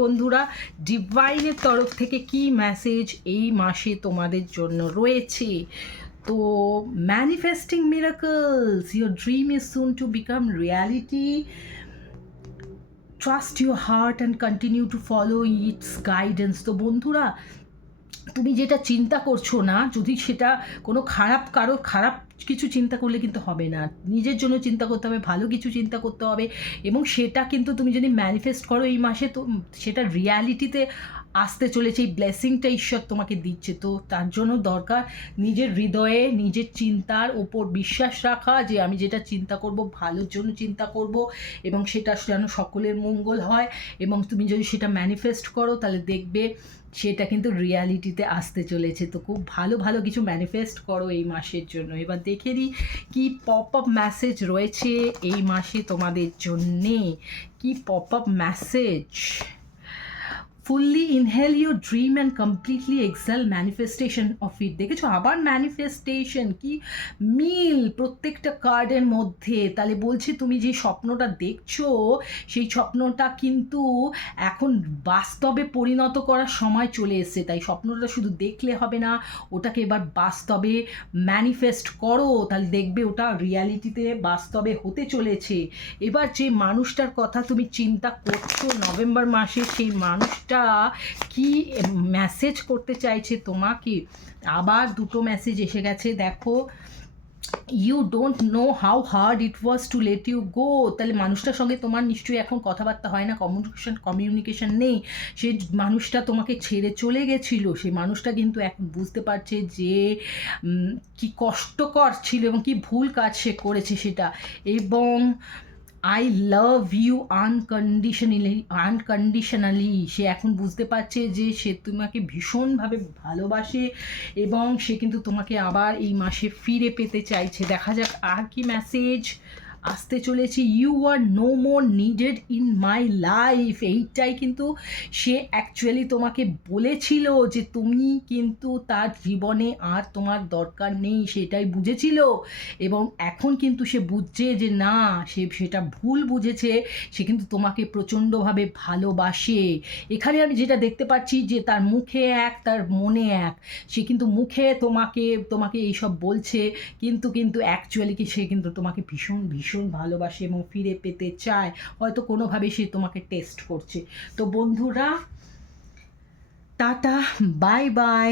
বন্ধুরা ডিভাইনের তরফ থেকে কি মেসেজ এই মাসে তোমাদের জন্য রয়েছে। তো manifesting miracles, your dream is soon to become reality, trust your heart and continue to follow it's guidance. তো বন্ধুরা, তুমি যেটা চিন্তা করছো না, যদি সেটা কোনো খারাপ কিছু চিন্তা করলে কিন্তু হবে না। নিজের জন্য চিন্তা করতে হবে, ভালো কিছু চিন্তা করতে হবে, এবং সেটা কিন্তু তুমি যদি ম্যানিফেস্ট করো এই মাসে, তো সেটা রিয়ালিটিতে আসতে চলেছে। এই ব্লেসিংটা ঈশ্বর তোমাকে দিচ্ছে। তো তার জন্য দরকার নিজের হৃদয়ে নিজের চিন্তার ওপর বিশ্বাস রাখা, যে আমি যেটা চিন্তা করব ভালোর জন্য চিন্তা করব, এবং সেটা যেন সকলের মঙ্গল হয়। এবং তুমি যদি সেটা ম্যানিফেস্ট করো তাহলে দেখবে সেটা কিন্তু রিয়ালিটিতে আসতে চলেছে। তো খুব ভালো ভালো কিছু ম্যানিফেস্ট করো এই মাসের জন্য। এবার দেখে নিই কী পপ আপ মেসেজ রয়েছে এই মাসে তোমাদের জন্যে। কি pop up message? Fully inhale your dream and completely exhale manifestation of it. দেখেছো আবার ম্যানিফেস্টেশন, কি মিল প্রত্যেকটা কার্ডের মধ্যে। তাহলে বলছে তুমি যে স্বপ্নটা দেখছো সেই স্বপ্নটা কিন্তু এখন বাস্তবে পরিণত করার সময় চলে এসেছে। তাই স্বপ্নটা শুধু দেখলে হবে না, ওটাকে এবার বাস্তবে ম্যানিফেস্ট করো, তাহলে দেখবে ওটা রিয়ালিটিতে বাস্তবে হতে চলেছে। এবার যে মানুষটার কথা তুমি চিন্তা করছো নভেম্বর মাসে, সেই মানুষটা কি মেসেজ করতে চাইছে তোমাকে। আবার দুটো মেসেজ এসে গেছে, দেখো। You don't know how hard it was to let you go. তাহলে মানুষটার সঙ্গে তোমার নিশ্চয়ই এখন কথাবার্তা হয় না, কমিউনিকেশন নেই। সেই মানুষটা তোমাকে ছেড়ে চলে গেছিলো, সেই মানুষটা কিন্তু এখন বুঝতে পারছে যে কি কষ্টকর ছিল এবং কি ভুল কাজ সে করেছে সেটা। এবং আই লাভ ইউ আনকন্ডিশনালি, সে এখন বুঝতে পারছে যে সে তোমাকে ভীষণভাবে ভালোবাসে, এবং সে কিন্তু তোমাকে আবার এই মাসে ফিরে পেতে চাইছে। দেখা যাক আর কি মেসেজ আসতে চলেছে। You are no more needed in my life. এইটাই কিন্তু সে অ্যাকচুয়ালি তোমাকে বলেছিল যে তুমি কিন্তু তার জীবনে আর তোমার দরকার নেই, সেটাই বুঝেছিল। এবং এখন কিন্তু সে বুঝছে যে না, সে সেটা ভুল বুঝেছে, সে কিন্তু তোমাকে প্রচণ্ডভাবে ভালোবাসে। এখানে আমি যেটা দেখতে পাচ্ছি যে তার মুখে এক, তার মনে এক। সে কিন্তু মুখে তোমাকে এইসব বলছে, কিন্তু অ্যাকচুয়ালি কি সে কিন্তু তোমাকে ভীষণ ভালোবাসে এবং ফিরে পেতে চায়। হয়তো কোনোভাবে সে তোমাকে টেস্ট করছে। তো বন্ধুরা, টাটা, বাই বাই।